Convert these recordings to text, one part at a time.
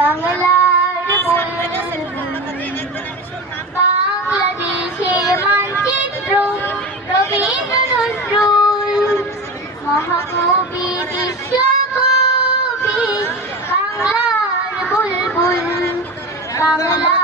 বাংলার বাংলাদেশের মানচিত্র রবীন্দ্র নজরুল মহাকবি বিশ্বকবি বাংলার বুলবুল বাংলার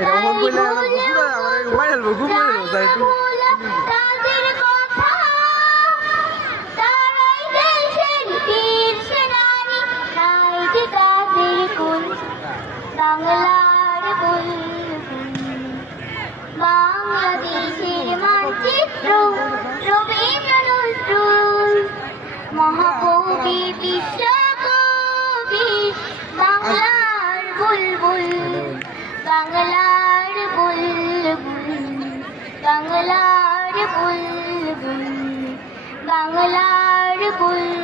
এরকম বললে আমার বুঝবে আমার মোবাইল ঘুম মেরে যাই একটু। তাদের কথা বুলবুল বাংলার বুলবুল বাংলার বুলবুল বাংলার বুলবুল